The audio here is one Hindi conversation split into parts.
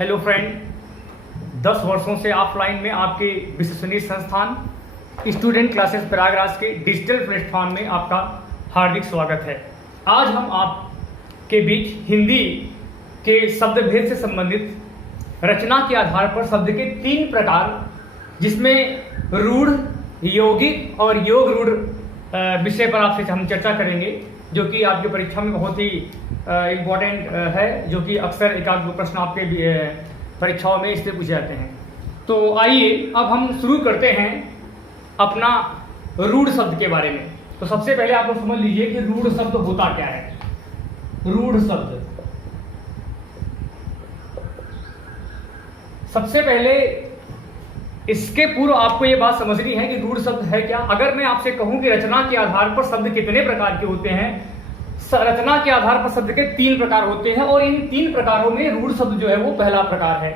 हेलो फ्रेंड, 10 वर्षों से ऑफलाइन में आपके विश्वसनीय संस्थान स्टूडेंट क्लासेस प्रयागराज के डिजिटल प्लेटफॉर्म में आपका हार्दिक स्वागत है। आज हम आपके बीच हिंदी के शब्द भेद से संबंधित रचना के आधार पर शब्द के 3 प्रकार, जिसमें रूढ़, यौगिक और योग रूढ़ विषय पर आपसे हम चर्चा करेंगे, जो कि आपकी परीक्षा में बहुत ही इम्पोर्टेंट है, जो कि अक्सर एक आध प्रश्न आपके परीक्षाओं में इससे पूछे जाते हैं। तो आइए अब हम शुरू करते हैं अपना रूढ़ शब्द के बारे में। तो सबसे पहले आप लोग समझ लीजिए कि रूढ़ शब्द होता क्या है। रूढ़ शब्द, सबसे पहले इसके पूर्व आपको ये बात समझनी है कि रूढ़ शब्द है क्या। अगर मैं आपसे कहूं कि रचना के आधार पर शब्द कितने प्रकार के होते हैं, रचना के आधार पर शब्द के 3 प्रकार होते हैं और इन 3 प्रकारों में रूढ़ शब्द जो है वो पहला प्रकार है।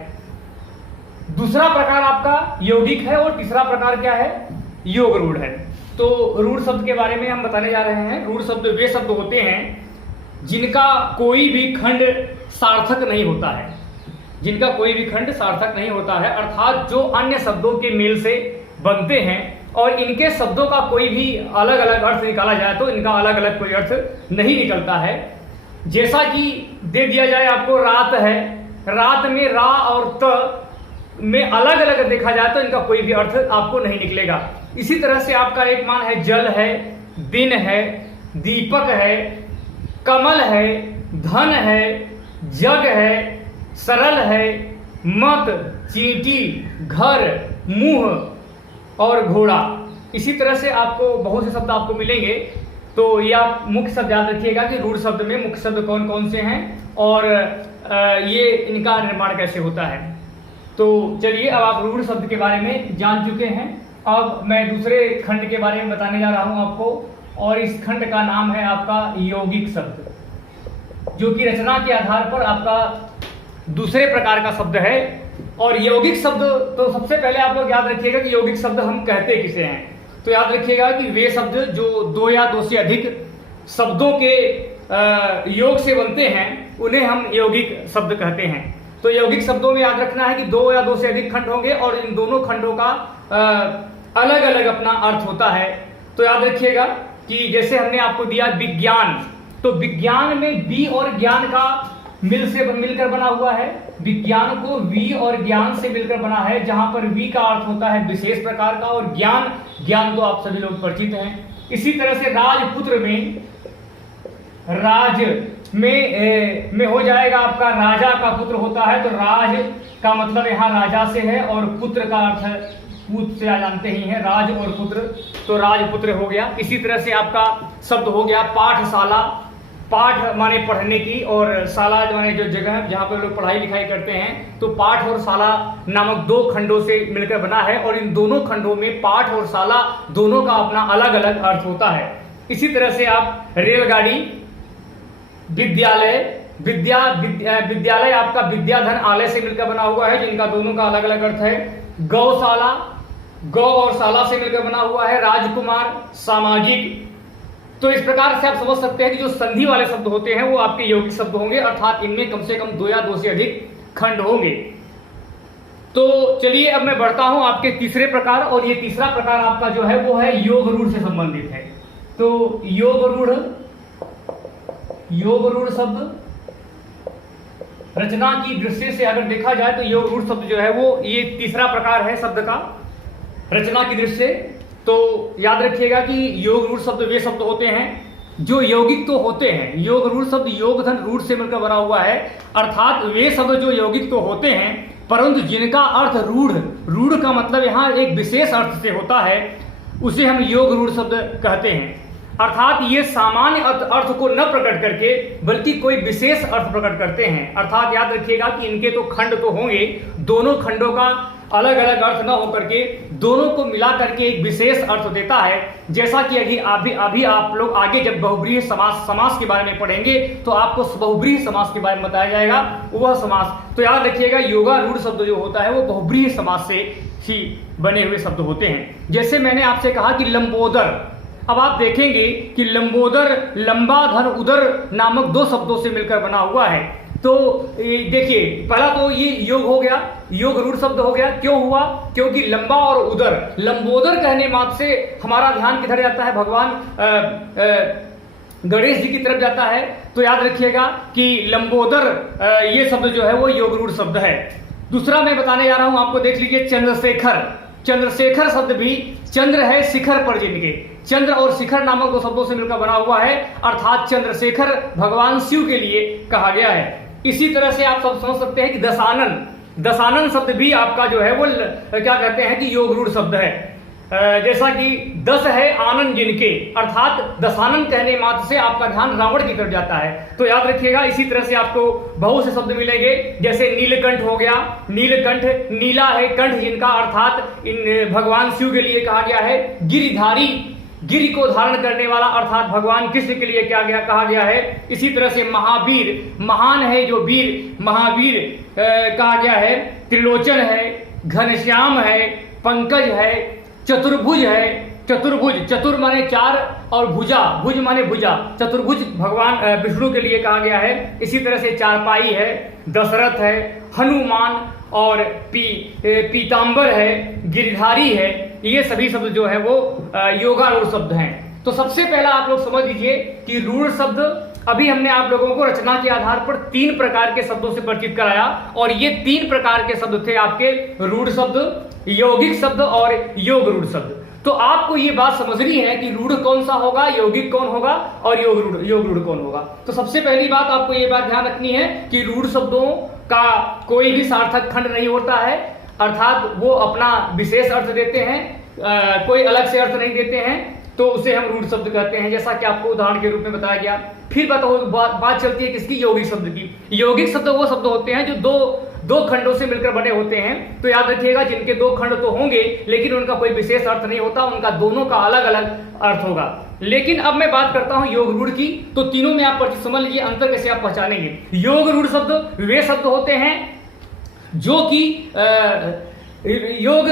दूसरा प्रकार आपका यौगिक है और तीसरा प्रकार क्या है, योग रूढ़ है। तो रूढ़ शब्द के बारे में हम बताने जा रहे हैं। रूढ़ शब्द वे शब्द होते हैं जिनका कोई भी खंड सार्थक नहीं होता है, जिनका कोई भी खंड सार्थक नहीं होता है, अर्थात जो अन्य शब्दों के मेल से बनते हैं और इनके शब्दों का कोई भी अलग अलग अर्थ निकाला जाए तो इनका अलग अलग कोई अर्थ नहीं निकलता है। जैसा कि दे दिया जाए आपको, रात है, रात में रा और त में अलग अलग देखा जाए तो इनका कोई भी अर्थ आपको नहीं निकलेगा। इसी तरह से आपका एक मान है, जल है, दिन है, दीपक है, कमल है, धन है, जग है, सरल है, मत, चींटी, घर, मुंह और घोड़ा। इसी तरह से आपको बहुत से शब्द आपको मिलेंगे। तो ये आप मुख्य शब्द याद रखिएगा कि रूढ़ शब्द में मुख्य शब्द कौन कौन से हैं और ये इनका निर्माण कैसे होता है। तो चलिए, अब आप रूढ़ शब्द के बारे में जान चुके हैं। अब मैं दूसरे खंड के बारे में बताने जा रहा हूं आपको, और इस खंड का नाम है आपका यौगिक शब्द, जो कि रचना के आधार पर आपका दूसरे प्रकार का शब्द है। और यौगिक शब्द, तो सबसे पहले आप लोग याद रखिएगा कि यौगिक शब्द हम कहते किसे हैं। तो याद रखिएगा कि वे शब्द जो 2 या 2 से अधिक शब्दों के योग से बनते हैं उन्हें हम यौगिक शब्द कहते हैं। तो यौगिक शब्दों में याद रखना है कि 2 या 2 से अधिक खंड होंगे और इन दोनों खंडों का अलग अलग अपना अर्थ होता है। तो याद रखिएगा कि जैसे हमने आपको दिया विज्ञान, तो विज्ञान में बी और ज्ञान का मिलकर बना हुआ है। विज्ञान को वी और ज्ञान से मिलकर बना है, जहां पर वी का अर्थ होता है विशेष प्रकार का और ज्ञान तो आप सभी लोग परिचित हैं। इसी तरह से राजपुत्र में, राज में हो जाएगा आपका राजा का पुत्र होता है। तो राज का मतलब यहाँ राजा से है और पुत्र का अर्थ पुत्र से जानते ही हैं, राज और पुत्र, तो राजपुत्र हो गया। इसी तरह से आपका शब्द हो गया पाठशाला। पाठ माने पढ़ने की और शाला माने जो जगह जहां पर लोग पढ़ाई लिखाई करते हैं। तो पाठ और शाला नामक 2 खंडों से मिलकर बना है और इन दोनों खंडों में पाठ और शाला दोनों का अपना अलग अलग अर्थ होता है। इसी तरह से आप रेलगाड़ी, विद्यालय, विद्यालय आपका विद्याधन आलय से मिलकर बना हुआ है, जिनका दोनों का अलग अलग अर्थ है। गौशाला, गौ और शाला से मिलकर बना हुआ है। राजकुमार, सामाजिक। तो इस प्रकार से आप समझ सकते हैं कि जो संधि वाले शब्द होते हैं वो आपके यौगिक शब्द होंगे, अर्थात इनमें कम से कम 2 या 2 से अधिक खंड होंगे। तो चलिए अब मैं बढ़ता हूं आपके तीसरे प्रकार, और ये तीसरा प्रकार आपका जो है वो है योग रूढ़ से संबंधित है। तो योग रूढ़ शब्द रचना की दृष्टि से अगर देखा जाए तो योग रूढ़ शब्द जो है वो ये तीसरा प्रकार है शब्द का रचना की दृष्टि से। तो याद रखिएगा कि योग रूढ़ शब्द वे शब्द होते हैं जो यौगिक तो होते हैं। योग रूढ़ शब्द योग धन रूढ़ से मिलकर बना हुआ है, अर्थात वे शब्द जो यौगिक तो होते हैं परंतु जिनका अर्थ रूढ़ का मतलब यहाँ एक विशेष अर्थ से होता है, उसे हम योग रूढ़ शब्द कहते हैं। अर्थात ये सामान्य अर्थ को न प्रकट करके बल्कि कोई विशेष अर्थ प्रकट करते हैं। अर्थात याद रखिएगा कि इनके तो खंड तो होंगे, दोनों खंडों का अलग अलग अर्थ न होकर के दोनों को मिला करके एक विशेष अर्थ देता है। जैसा कि अभी आप लोग आगे जब बहुब्रीहि समास के बारे में पढ़ेंगे तो आपको बहुब्रीहि समास के बारे में बताया जाएगा, वह समास। तो याद रखिएगा योगा रूढ़ शब्द जो होता है वो बहुब्रीहि समास से ही बने हुए शब्द होते हैं। जैसे मैंने आपसे कहा कि लंबोदर, अब आप देखेंगे कि लंबोदर लंबा धन उदर नामक 2 शब्दों से मिलकर बना हुआ है। तो देखिए, पहला तो ये योग हो गया, योग रूढ़ शब्द हो गया। क्यों हुआ? क्योंकि लंबा और उदर, लंबोदर कहने मात्र से हमारा ध्यान किधर जाता है? भगवान गणेश जी की तरफ जाता है। तो याद रखिएगा कि लंबोदर ये शब्द जो है वो योग रूढ़ शब्द है। दूसरा मैं बताने जा रहा हूं आपको, देख लीजिए, चंद्रशेखर। चंद्रशेखर शब्द भी चंद्र है शिखर पर जिनके, चंद्र और शिखर नामक दो शब्दों से मिलकर बना हुआ है, अर्थात चंद्रशेखर भगवान शिव के लिए कहा गया है। इसी तरह से आप सब समझ सकते हैं कि दशानन, दशानन शब्द भी आपका जो है वो क्या कहते हैं कि योग रूढ़ शब्द है। जैसा कि दस है आनंद जिनके, अर्थात दशानन कहने मात्र से आपका ध्यान रावण की तरफ जाता है। तो याद रखिएगा, इसी तरह से आपको बहुत से शब्द मिलेंगे, जैसे नीलकंठ हो गया, नीलकंठ, नीला है कंठ जिनका, अर्थात इन भगवान शिव के लिए कहा गया है। गिरिधारी, गिरि को धारण करने वाला, अर्थात भगवान कृष्ण के लिए क्या गया कहा गया है। इसी तरह से महावीर, महान है जो वीर, महावीर कहा गया है। त्रिलोचन है, घनश्याम है, पंकज है, चतुर्भुज है। चतुर्भुज, चतुर माने चार और भुजा, भुज माने भुजा, चतुर्भुज भगवान विष्णु के लिए कहा गया है। इसी तरह से चारपाई है, दशरथ है, हनुमान और पीतांबर है, गिरधारी है। ये सभी शब्द जो है वो योगारूढ़ शब्द हैं। तो सबसे पहला आप लोग समझ लीजिए कि रूढ़ शब्द, अभी हमने आप लोगों को रचना के आधार पर 3 प्रकार के शब्दों से परिचित कराया, और ये 3 प्रकार के शब्द थे आपके रूढ़ शब्द, यौगिक शब्द और योग रूढ़ शब्द। तो आपको ये बात समझनी है कि रूढ़ कौन सा होगा, यौगिक कौन होगा और योग रूढ़ कौन होगा। तो सबसे पहली बात आपको ये बात ध्यान रखनी है कि रूढ़ शब्दों का कोई भी सार्थक खंड नहीं होता है, अर्थात वो अपना विशेष अर्थ देते हैं, कोई अलग से अर्थ नहीं देते हैं, तो उसे हम रूढ़ शब्द कहते हैं, जैसा कि आपको उदाहरण के रूप में बताया गया। फिर बात चलती है किसकी? यौगिक शब्द की। यौगिक शब्द वो शब्द होते हैं जो दो खंडों से मिलकर बने होते हैं। तो याद रखिएगा, जिनके 2 खंड तो होंगे लेकिन उनका कोई विशेष अर्थ नहीं होता, उनका दोनों का अलग अलग अर्थ होगा। लेकिन अब मैं बात करता हूं योग रूढ़ की, तो तीनों में आप समझ लीजिए अंतर कैसे आप पहचानेंगे। योग रूढ़ शब्द वे शब्द होते हैं जो कि योग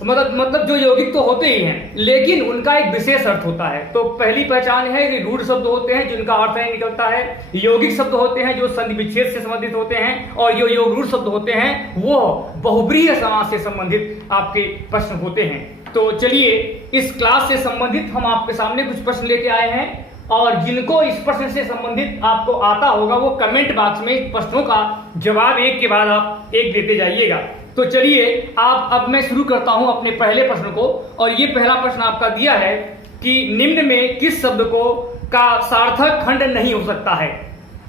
मतलब जो यौगिक तो होते ही हैं लेकिन उनका एक विशेष अर्थ होता है। तो पहली पहचान है कि रूढ़ शब्द होते हैं जिनका अर्थ नहीं निकलता है, यौगिक शब्द होते हैं जो संधि विच्छेद से संबंधित होते हैं, और जो योग रूढ़ शब्द होते हैं वो बहुब्रीहि समास से संबंधित आपके प्रश्न होते हैं। तो चलिए, इस क्लास से संबंधित हम आपके सामने कुछ प्रश्न लेके आए हैं, और जिनको इस प्रश्न से संबंधित आपको आता होगा वो कमेंट बॉक्स में प्रश्नों का जवाब एक के बाद आप एक देते जाइएगा। तो चलिए, अब मैं शुरू करता हूं अपने पहले प्रश्न को, और ये पहला प्रश्न आपका दिया है कि निम्न में किस शब्द का सार्थक खंड नहीं हो सकता है।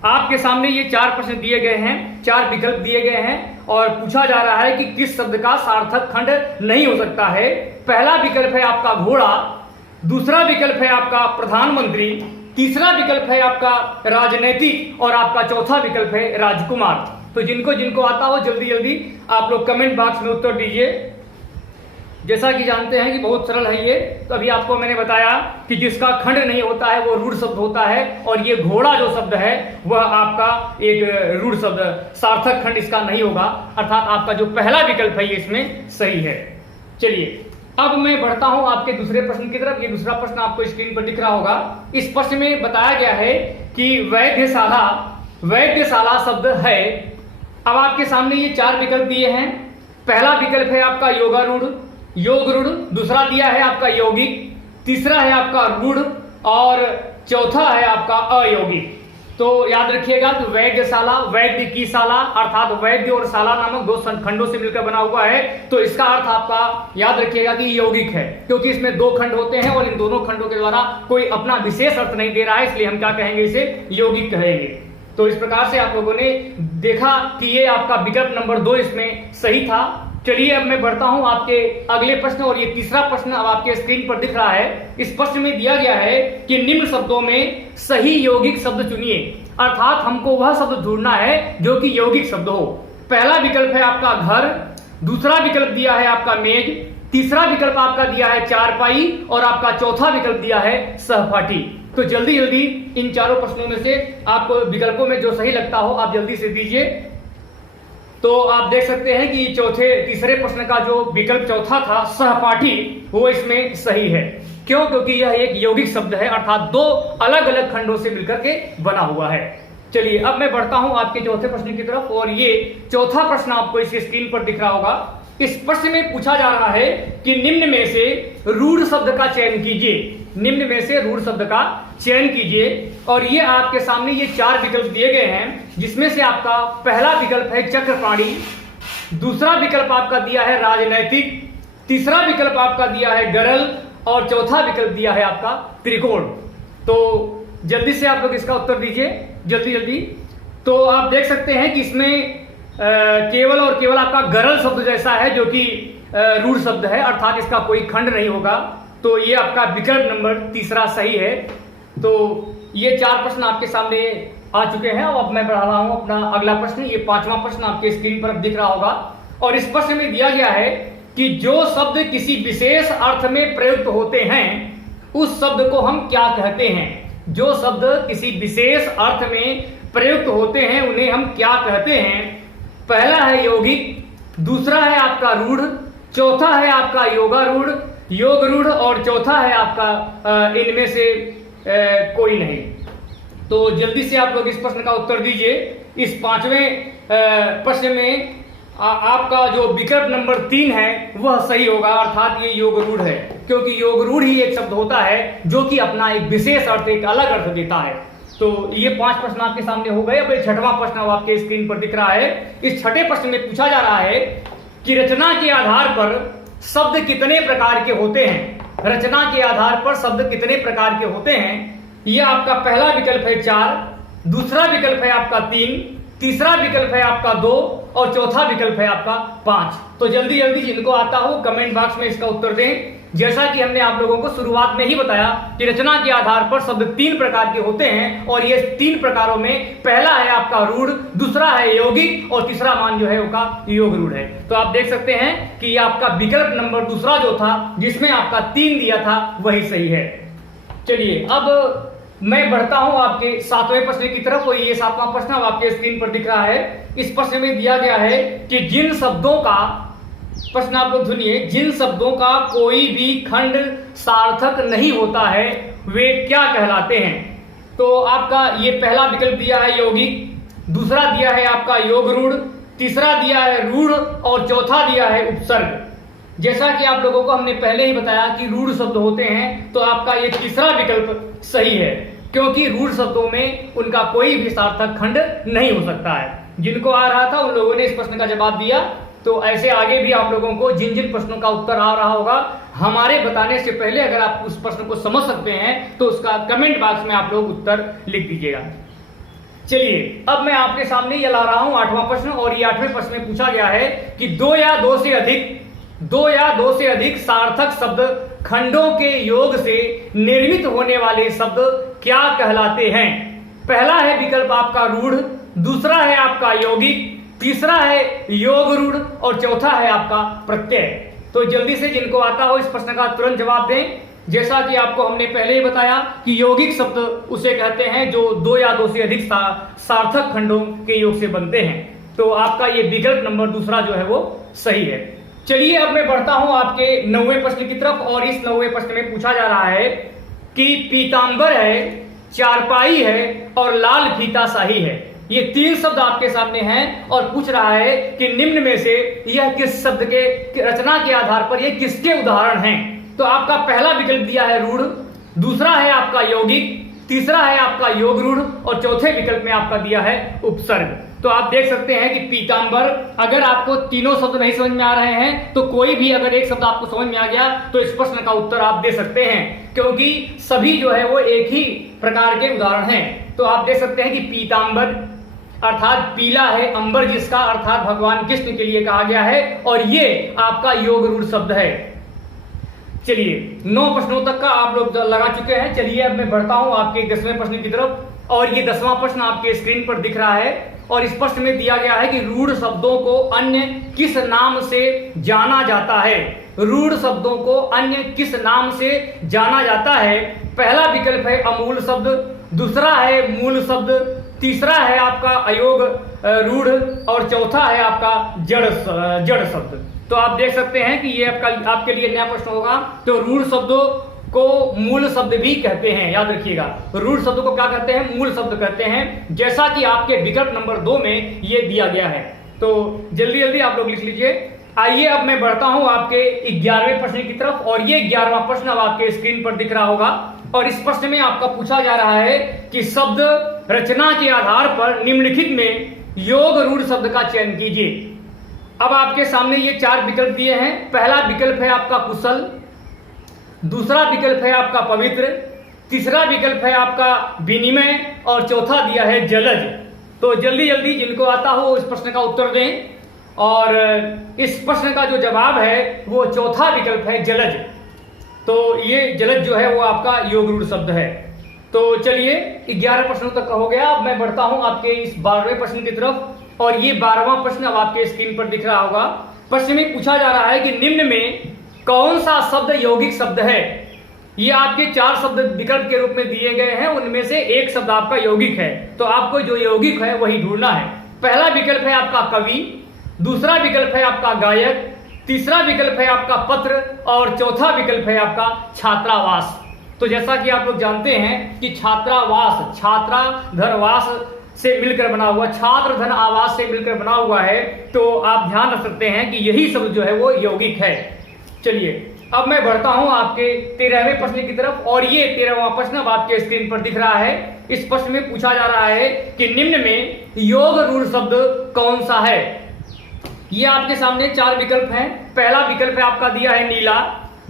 आपके सामने ये 4 प्रश्न दिए गए हैं, 4 विकल्प दिए गए हैं, और पूछा जा रहा है कि किस शब्द का सार्थक खंड नहीं हो सकता है। पहला विकल्प है आपका घोड़ा, दूसरा विकल्प है आपका प्रधानमंत्री, तीसरा विकल्प है आपका राजनीतिक, और आपका चौथा विकल्प है राजकुमार। तो जिनको आता हो जल्दी जल्दी आप लोग कमेंट बॉक्स में उत्तर दीजिए। जैसा कि जानते हैं कि बहुत सरल है ये, तो अभी आपको मैंने बताया कि जिसका खंड नहीं होता है वो रूढ़ शब्द होता है, और ये घोड़ा जो शब्द है वह आपका एक रूढ़ शब्द, सार्थक खंड इसका नहीं होगा, अर्थात आपका जो पहला विकल्प है ये इसमें सही है। चलिए, अब मैं बढ़ता हूं आपके दूसरे प्रश्न की तरफ। ये दूसरा प्रश्न आपको स्क्रीन पर दिख रहा होगा। इस प्रश्न में बताया गया है कि वैद्यशाला शब्द है। अब आपके सामने ये 4 विकल्प दिए हैं। पहला विकल्प है आपका योग रूढ़, दूसरा दिया है आपका यौगिक, तीसरा है आपका रूढ़, और चौथा है आपका अयौगिक। तो याद रखिएगा कि वैद्यशाला, वैद्य की शाला, अर्थात वैद्य और शाला नामक 2 खंडों से मिलकर बना हुआ है। तो इसका अर्थ आपका याद रखिएगा कि यौगिक है, क्योंकि इसमें 2 खंड होते हैं और इन दोनों खंडों के द्वारा कोई अपना विशेष अर्थ नहीं दे रहा है, इसलिए हम क्या कहेंगे, इसे यौगिक कहेंगे। तो इस प्रकार से आप लोगों ने देखा कि ये आपका विकल्प नंबर 2 इसमें सही था। चलिए, अब मैं बढ़ता हूं आपके अगले प्रश्न, और ये तीसरा प्रश्न अब आपके स्क्रीन पर दिख रहा है। इस प्रश्न में दिया गया है कि निम्न शब्दों में सही यौगिक शब्द चुनिए, अर्थात हमको वह शब्द ढूंढना है जो कि यौगिक शब्द हो। पहला विकल्प है आपका घर, दूसरा विकल्प दिया है आपका मेज, तीसरा विकल्प आपका दिया है चारपाई, और आपका चौथा विकल्प दिया है सहपाठी। तो जल्दी जल्दी इन चारों प्रश्नों में से आपको विकल्पों में जो सही लगता हो आप जल्दी से दीजिए। तो आप देख सकते हैं कि तीसरे प्रश्न का जो विकल्प चौथा था सहपाठी, वो इसमें सही है। क्यों? क्योंकि यह एक यौगिक शब्द है, अर्थात 2 अलग अलग खंडों से मिलकर के बना हुआ है। चलिए अब मैं बढ़ता हूं आपके चौथे प्रश्न की तरफ, और ये चौथा प्रश्न आपको इस स्क्रीन पर दिख रहा होगा। इस प्रश्न में पूछा जा रहा है कि निम्न में से रूढ़ शब्द का चयन कीजिए। निम्न में से रूढ़ शब्द का चयन कीजिए, और ये आपके सामने ये 4 विकल्प दिए गए हैं, जिसमें से आपका पहला विकल्प है चक्रपाणी, दूसरा विकल्प आपका दिया है राजनैतिक, तीसरा विकल्प आपका दिया है गरल, और चौथा विकल्प दिया है आपका त्रिकोण। तो जल्दी से आप लोग इसका उत्तर दीजिए, जल्दी जल्दी। तो आप देख सकते हैं कि इसमें केवल और केवल आपका गरल शब्द जैसा है, जो कि रूढ़ शब्द है, अर्थात इसका कोई खंड नहीं होगा। तो ये आपका विकल्प नंबर तीसरा सही है। तो ये 4 प्रश्न आपके सामने आ चुके हैं। अब मैं बढ़ा रहा हूं अपना अगला प्रश्न। ये 5वां प्रश्न आपके स्क्रीन पर दिख रहा होगा, और इस प्रश्न में दिया गया है कि जो शब्द किसी विशेष अर्थ में प्रयुक्त होते हैं उस शब्द को हम क्या कहते हैं। जो शब्द किसी विशेष अर्थ में प्रयुक्त होते हैं उन्हें हम क्या कहते हैं। पहला है यौगिक, दूसरा है आपका रूढ़, चौथा है आपका योगारूढ़, योग रूढ़, और चौथा है आपका इनमें से कोई नहीं। तो जल्दी से आप लोग इस प्रश्न का उत्तर दीजिए। इस 5वें प्रश्न में आपका जो विकल्प नंबर 3 है वह सही होगा, अर्थात ये योग रूढ़ है, क्योंकि योग रूढ़ ही एक शब्द होता है जो कि अपना एक विशेष अर्थ, एक अलग अर्थ देता है। तो ये 5 प्रश्न आपके सामने हो गए। अब 6वां प्रश्न आपके स्क्रीन पर दिख रहा है। इस 6ठे प्रश्न में पूछा जा रहा है कि रचना के आधार पर शब्द कितने प्रकार के होते हैं। रचना के आधार पर शब्द कितने प्रकार के होते हैं। यह आपका पहला विकल्प है 4, दूसरा विकल्प है आपका 3, तीसरा विकल्प है आपका 2, और चौथा विकल्प है आपका 5। तो जल्दी जल्दी जिनको आता हो कमेंट बॉक्स में इसका उत्तर दें। जैसा कि हमने आप लोगों को शुरुआत में ही बताया कि रचना के आधार पर शब्द 3 प्रकार के होते हैं, और ये 3 प्रकारों में पहला है आपका रूढ़, दूसरा है यौगिक, और तीसरा मान जो है उसका योग रूढ़ है। तो आप देख सकते हैं कि ये आपका विकल्प नंबर दूसरा जो था, जिसमें आपका 3 दिया था, वही सही है। चलिए अब मैं बढ़ता हूं आपके 7वें प्रश्न की तरफ, और ये 7वां प्रश्न अब आपके स्क्रीन पर दिख रहा है। इस प्रश्न में दिया गया है कि जिन शब्दों का, प्रश्न आप लोग सुनिए, जिन शब्दों का कोई भी खंड सार्थक नहीं होता है वे क्या कहलाते हैं। तो आपका ये पहला विकल्प दिया है यौगिक, दूसरा दिया है आपका योग रूढ़, तीसरा दिया है रूढ़, और चौथा दिया है उपसर्ग। जैसा कि आप लोगों को हमने पहले ही बताया कि रूढ़ शब्द होते हैं, तो आपका ये तीसरा विकल्प सही है, क्योंकि रूढ़ शब्दों में उनका कोई भी सार्थक खंड नहीं हो सकता है। जिनको आ रहा था उन लोगों ने इस प्रश्न का जवाब दिया। तो ऐसे आगे भी आप लोगों को जिन जिन प्रश्नों का उत्तर आ रहा होगा, हमारे बताने से पहले अगर आप उस प्रश्न को समझ सकते हैं तो उसका कमेंट बॉक्स में आप लोग उत्तर लिख दीजिएगा। चलिए अब मैं आपके सामने ये ला रहा हूं 8वां प्रश्न, और ये 8वें प्रश्न में पूछा गया है कि दो या दो से अधिक सार्थक शब्द खंडों के योग से निर्मित होने वाले शब्द क्या कहलाते हैं। पहला है विकल्प आपका रूढ़, दूसरा है आपका यौगिक, तीसरा है योग रूढ़, और चौथा है आपका प्रत्यय। तो जल्दी से जिनको आता हो इस प्रश्न का तुरंत जवाब दें। जैसा कि आपको हमने पहले ही बताया कि यौगिक शब्द उसे कहते हैं जो 2 या 2 से अधिक सार्थक खंडों के योग से बनते हैं। तो आपका ये विकल्प नंबर दूसरा जो है वो सही है। चलिए अब मैं बढ़ता हूं आपके 9वें प्रश्न की तरफ, और इस 9वें प्रश्न में पूछा जा रहा है कि पीतांबर है, चारपाई है, और लाल फीता शाही है। ये 3 शब्द आपके सामने हैं, और पूछ रहा है कि निम्न में से यह किस शब्द के रचना के आधार पर ये किसके उदाहरण हैं। तो आपका पहला विकल्प दिया है रूढ़, दूसरा है आपका यौगिक, तीसरा है आपका योग रूढ़, और चौथे विकल्प में आपका दिया है उपसर्ग। तो आप देख सकते हैं कि पीतांबर, अगर आपको तीनों शब्द नहीं समझ में आ रहे हैं तो कोई भी अगर एक शब्द आपको समझ में आ गया तो इस प्रश्न का उत्तर आप दे सकते हैं, क्योंकि सभी जो है वो एक ही प्रकार के उदाहरण हैं। तो आप देख सकते हैं कि पीतांबर अर्थात पीला है, अंबर जिसका अर्थात भगवान कृष्ण के लिए कहा गया है, और ये आपका योग रूढ़ शब्द है। चलिए 9 प्रश्नों तक का आप लोग लगा चुके हैं। चलिए अब मैं बढ़ता हूं आपके 10वें प्रश्न की तरफ, और ये 10वां प्रश्न आपके स्क्रीन पर दिख रहा है, और इस प्रश्न में दिया गया है कि रूढ़ शब्दों को अन्य किस नाम से जाना जाता है। रूढ़ शब्दों को अन्य किस नाम से जाना जाता है। पहला विकल्प है अमूल शब्द, दूसरा है मूल शब्द, तीसरा है आपका अयोग रूढ़, और चौथा है आपका जड़ शब्द। तो आप देख सकते हैं कि ये आपके लिए नया प्रश्न होगा। तो रूढ़ शब्दों को मूल शब्द भी कहते हैं, याद रखिएगा। रूढ़ शब्द को क्या कहते हैं? मूल शब्द कहते हैं, जैसा कि आपके विकल्प नंबर 2 में ये दिया गया है। तो जल्दी जल्दी आप लोग लिख लीजिए। आइए अब मैं बढ़ता हूं आपके 11वें प्रश्न की तरफ, और ये 11वां प्रश्न अब आपके स्क्रीन पर दिख रहा होगा। और इस प्रश्न में आपका पूछा जा रहा है कि शब्द रचना के आधार पर निम्नलिखित में योग रूढ़ शब्द का चयन कीजिए। अब आपके सामने ये 4 विकल्प दिए हैं। पहला विकल्प है आपका कुशल, दूसरा विकल्प है आपका पवित्र, तीसरा विकल्प है आपका विनिमय, और चौथा दिया है जलज। तो जल्दी जल्दी जिनको आता हो इस प्रश्न का उत्तर दें। और इस प्रश्न का जो जवाब है वो चौथा विकल्प है जलज। तो ये जलज जो है वो आपका योग रूढ़ शब्द है। तो चलिए 11 प्रश्नों तक हो गया। अब मैं बढ़ता हूं आपके इस 12वें प्रश्न की तरफ, और ये 12वां प्रश्न अब आपके स्क्रीन पर दिख रहा होगा। प्रश्न में पूछा जा रहा है कि निम्न में कौन सा शब्द यौगिक शब्द है? ये आपके 4 शब्द विकल्प के रूप में दिए गए हैं, उनमें से एक शब्द आपका यौगिक है। तो आपको जो यौगिक है वही ढूंढना है। पहला विकल्प है आपका कवि, दूसरा विकल्प है आपका गायक, तीसरा विकल्प है आपका पत्र, और चौथा विकल्प है आपका छात्रावास। तो जैसा कि आप लोग जानते हैं कि छात्रावास छात्रा धनवास से मिलकर बना हुआ, छात्र धन आवास से मिलकर बना हुआ है। तो आप ध्यान रख सकते हैं कि यही शब्द जो है वो यौगिक है। चलिए अब मैं बढ़ता हूं आपके 13वें प्रश्न की तरफ, और ये 13वां प्रश्न अब आपके स्क्रीन पर दिख रहा है। इस प्रश्न में पूछा जा रहा है कि निम्न में योग रूढ़ शब्द कौन सा है? ये आपके सामने 4 विकल्प हैं। पहला विकल्प है आपका दिया है नीला,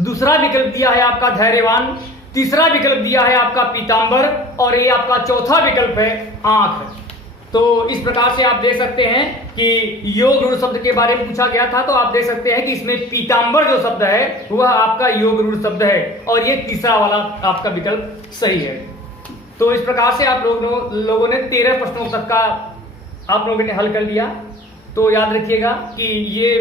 दूसरा विकल्प दिया है आपका धैर्यवान, तीसरा विकल्प दिया है आपका पीतांबर, और ये आपका चौथा विकल्प है आंख। तो इस प्रकार से आप देख सकते हैं कि योग रूढ़ शब्द के बारे में पूछा गया था। तो आप देख सकते हैं कि इसमें पीतांबर जो शब्द है वह आपका योग रूढ़ शब्द है, और ये तीसरा वाला आपका विकल्प सही है। तो इस प्रकार से आप लोगों ने 13 प्रश्नों तक का आप लोगों ने हल कर लिया। तो याद रखिएगा कि ये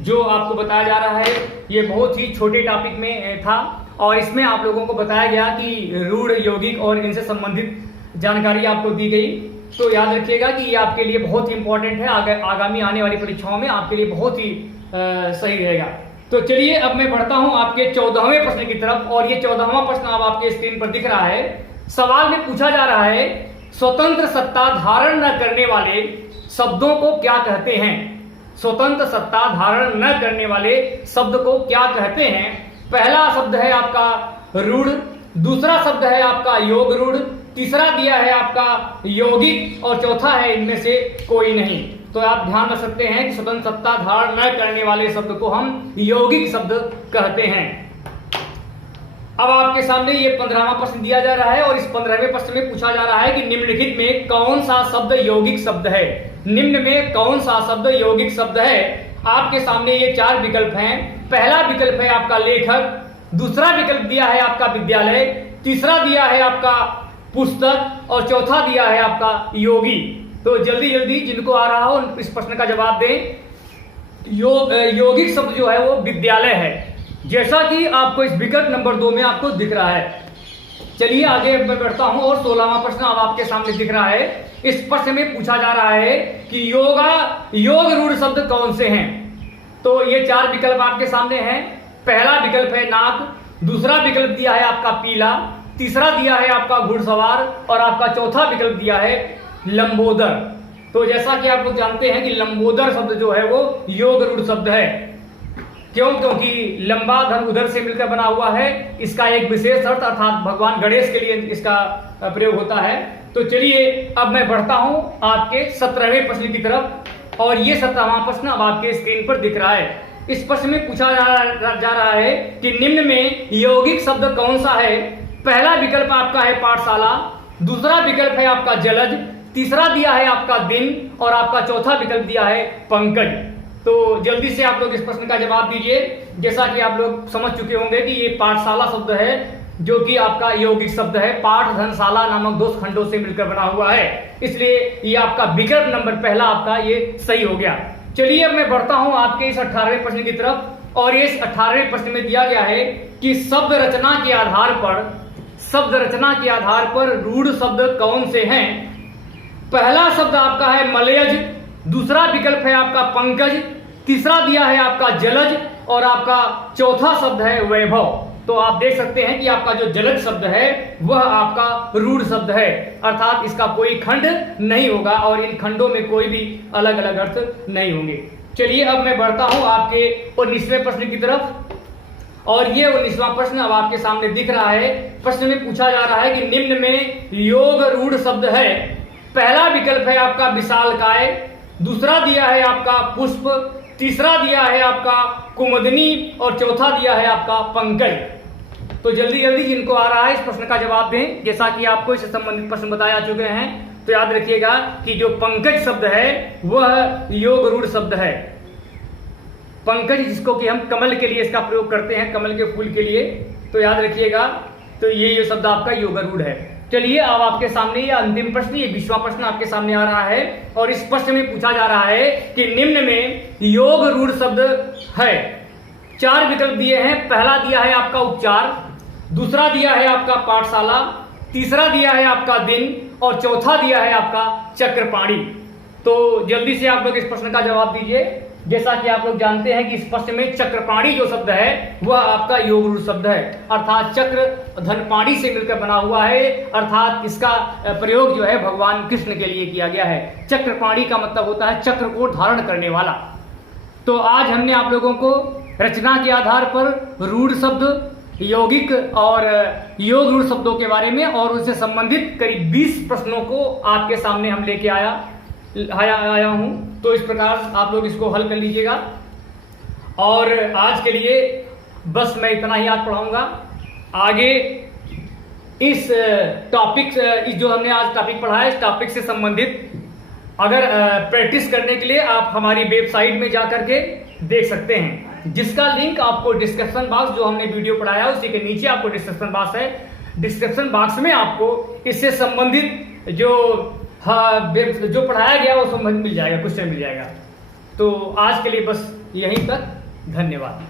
जो आपको बताया जा रहा है ये बहुत ही छोटे टॉपिक में था, और इसमें आप लोगों को बताया गया कि रूढ़, यौगिक और इनसे संबंधित जानकारी आपको दी गई। तो याद रखिएगा कि ये आपके लिए बहुत ही इंपॉर्टेंट है, आगामी आने वाली परीक्षाओं में आपके लिए बहुत ही सही रहेगा। तो चलिए अब मैं बढ़ता हूं आपके 14वें प्रश्न की तरफ, और ये 14वां प्रश्न अब आपके स्क्रीन पर दिख रहा है। सवाल में पूछा जा रहा है स्वतंत्र सत्ता धारण न करने वाले शब्दों को क्या कहते हैं? स्वतंत्र सत्ता धारण न करने वाले शब्द को क्या कहते हैं? पहला शब्द है आपका रूढ़, दूसरा शब्द है आपका योग रूढ़, तीसरा दिया है आपका यौगिक, और चौथा है इनमें से कोई नहीं। तो आप ध्यान रख सकते हैं कि स्वतंत्र सत्ता धारण न करने वाले शब्द को हम यौगिक शब्द कहते हैं। अब आपके सामने ये 15वां प्रश्न दिया जा रहा है, और इस 15वें प्रश्न में पूछा जा रहा है कि निम्नलिखित में कौन सा शब्द यौगिक शब्द है? निम्न में कौन सा शब्द यौगिक शब्द है? आपके सामने ये 4 विकल्प हैं। पहला विकल्प है आपका लेखक, दूसरा विकल्प दिया है आपका विद्यालय, तीसरा दिया है आपका पुस्तक, और चौथा दिया है आपका योगी। तो जल्दी जल्दी जिनको आ रहा हो इस प्रश्न का जवाब दें। यौगिक शब्द जो है वो विद्यालय है, जैसा कि आपको इस विकल्प नंबर 2 में आपको दिख रहा है। चलिए आगे मैं बढ़ता हूं, और 16वां प्रश्न अब आपके सामने दिख रहा है। इस प्रश्न में पूछा जा रहा है कि योग रूढ़ शब्द कौन से हैं? तो ये 4 विकल्प आपके सामने हैं। पहला विकल्प है नाक, दूसरा विकल्प दिया है आपका पीला, तीसरा दिया है आपका घुड़सवार, और आपका चौथा विकल्प दिया है लंबोदर। तो जैसा कि आप लोग जानते हैं कि लंबोदर शब्द जो है वो योग रूढ़ शब्द है। क्यों? क्योंकि लंबा धन उधर से मिलकर बना हुआ है। इसका एक विशेष अर्थ अर्थात भगवान गणेश के लिए इसका प्रयोग होता है। तो चलिए अब मैं बढ़ता हूं आपके 17वें प्रश्न की तरफ, और ये 17वां प्रश्न अब आपके स्क्रीन पर दिख रहा है। इस प्रश्न में पूछा जा रहा है कि निम्न में यौगिक शब्द कौन सा है? पहला विकल्प आपका है पाठशाला, दूसरा विकल्प है आपका जलज, तीसरा दिया है आपका दिन, और आपका चौथा विकल्प दिया है पंकज। तो जल्दी से आप लोग इस प्रश्न का जवाब दीजिए। जैसा कि आप लोग समझ चुके होंगे कि ये पाठशाला शब्द है, जो कि आपका यौगिक शब्द है। पाठ धनशाला नामक 2 खंडों से मिलकर बना हुआ है, इसलिए ये आपका विकल्प नंबर पहला आपका ये सही हो गया। चलिए अब मैं बढ़ता हूं आपके इस 18वें प्रश्न की तरफ, और इस 18वें प्रश्न में दिया गया है कि शब्द रचना के आधार पर रूढ़ शब्द कौन से हैं? पहला शब्द आपका है मलयज, दूसरा विकल्प है आपका पंकज, तीसरा दिया है आपका जलज, और आपका चौथा शब्द है वैभव। तो आप देख सकते हैं कि आपका जो जलद शब्द है वह आपका रूढ़ शब्द है, अर्थात इसका कोई खंड नहीं होगा और इन खंडों में कोई भी अलग अलग अर्थ नहीं होंगे। चलिए अब मैं बढ़ता हूं आपके 19वें प्रश्न की तरफ, और ये 19वां प्रश्न अब आपके सामने दिख रहा है। प्रश्न में पूछा जा रहा है कि निम्न में योग रूढ़ शब्द है। पहला विकल्प है आपका विशालकाय, दूसरा दिया है आपका पुष्प, तीसरा दिया है आपका कुमुदनी और चौथा दिया है आपका पंकज। तो जल्दी जल्दी जिनको आ रहा है इस प्रश्न का जवाब दें। जैसा कि आपको इससे संबंधित प्रश्न बताया चुके हैं, तो याद रखिएगा कि जो पंकज शब्द है वह योग रूढ़ शब्द है। पंकज जिसको कि हम कमल के लिए इसका प्रयोग करते हैं, कमल के फूल के लिए, तो याद रखिएगा तो ये शब्द आपका योग रूढ़ है। चलिए अब आपके सामने ये अंतिम प्रश्न, ये 20वां प्रश्न आपके सामने आ रहा है और इस प्रश्न में पूछा जा रहा है कि निम्न में योग रूढ़ शब्द है। 4 विकल्प दिए हैं। पहला दिया है आपका उपचार, दूसरा दिया है आपका पाठशाला, तीसरा दिया है आपका दिन और चौथा दिया है आपका चक्रपाणी। तो जल्दी से आप लोग इस प्रश्न का जवाब दीजिए। जैसा कि आप लोग जानते हैं कि इस प्रश्न में चक्रपाणी जो शब्द है वह आपका योग रूढ़ शब्द है, अर्थात चक्र धनपाणी से मिलकर बना हुआ है, अर्थात इसका प्रयोग जो है भगवान कृष्ण के लिए किया गया है। चक्रपाणी का मतलब होता है चक्र को धारण करने वाला। तो आज हमने आप लोगों को रचना के आधार पर रूढ़ शब्द, यौगिक और योग रूढ़ शब्दों के बारे में और उनसे संबंधित करीब 20 प्रश्नों को आपके सामने हम लेके आया हूं। तो इस प्रकार आप लोग इसको हल कर लीजिएगा। और आज के लिए बस मैं इतना ही आज पढ़ाऊंगा। आगे इस टॉपिक, जो हमने आज टॉपिक पढ़ा है, इस टॉपिक से संबंधित अगर प्रैक्टिस करने के लिए आप हमारी वेबसाइट में जाकर के देख सकते हैं, जिसका लिंक आपको डिस्क्रिप्शन बॉक्स, जो हमने वीडियो पढ़ाया उसी के नीचे आपको डिस्क्रिप्शन बॉक्स है। डिस्क्रिप्शन बॉक्स में आपको इससे संबंधित जो पढ़ाया गया वो संबंधित मिल जाएगा, क्वेश्चन मिल जाएगा। तो आज के लिए बस यहीं तक, धन्यवाद।